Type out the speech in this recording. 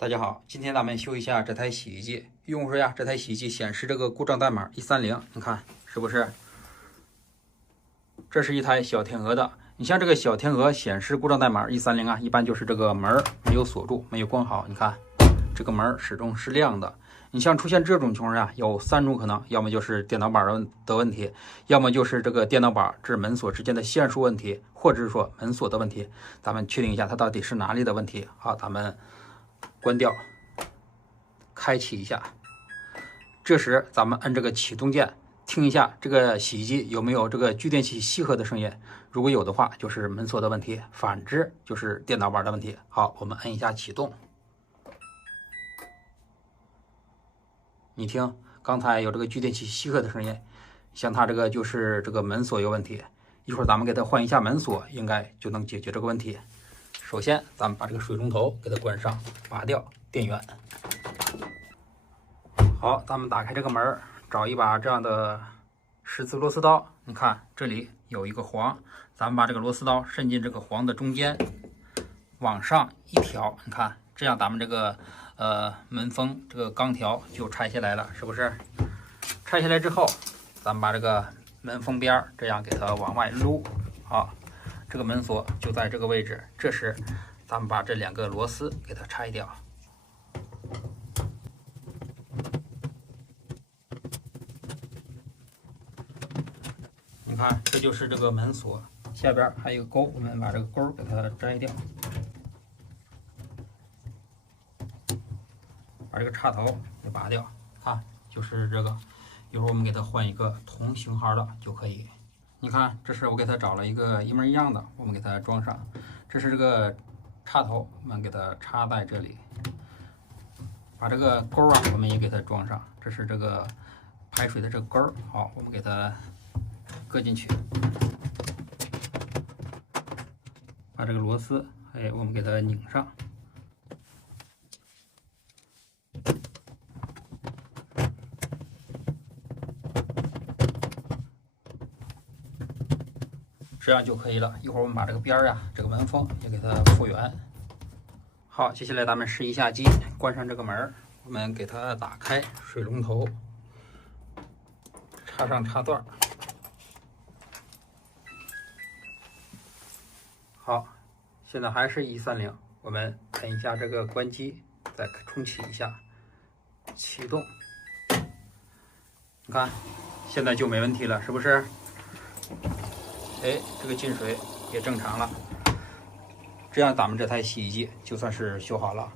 大家好，今天咱们修一下这台洗衣机。用户说呀，这台洗衣机显示这个故障代码130，你看是不是？这是一台小天鹅的。你像这个小天鹅显示故障代码130啊，一般就是这个门没有锁住，没有关好。你看这个门始终是亮的。你像出现这种情况下，有3种可能，要么就是电脑板的问题，要么就是这个电脑板至门锁之间的线束问题，或者是说门锁的问题。咱们确定一下它到底是哪里的问题。好，咱们关掉，开启一下。这时咱们按这个启动键，听一下这个洗衣机有没有这个聚电器吸合的声音。如果有的话，就是门锁的问题；反之，就是电脑板的问题。好，我们按一下启动。你听，刚才有这个聚电器吸合的声音，像它这个就是这个门锁有问题。一会儿咱们给它换一下门锁，应该就能解决这个问题。首先，咱们把这个水龙头给它关上，拔掉电源。好，咱们打开这个门，找一把这样的10字螺丝刀。你看这里有一个簧，咱们把这个螺丝刀伸进这个簧的中间，往上一挑，你看这样咱们这个门封这个钢条就拆下来了，是不是？拆下来之后，咱们把这个门封边这样给它往外撸，好。这个门锁就在这个位置，这时咱们把这2个螺丝给它拆掉。你看，这就是这个门锁，下边还有个钩，我们把这个钩给它摘掉，把这个插头给拔掉。看，就是这个，一会儿我们给它换一个同型号的就可以。你看，这是我给它找了一个一模一样的，我们给它装上。这是这个插头，我们给它插在这里。把这个钩啊，我们也给它装上。这是这个排水的这个钩，好，我们给它搁进去。把这个螺丝，我们给它拧上。这样就可以了。一会儿我们把这个边儿呀，这个门缝也给它复原。好，接下来咱们试一下机，关上这个门，我们给它打开水龙头，插上插座。好，现在还是130，我们摁一下这个关机，再重启一下，启动。你看，现在就没问题了，是不是？这个进水也正常了，这样咱们这台洗衣机就算是修好了。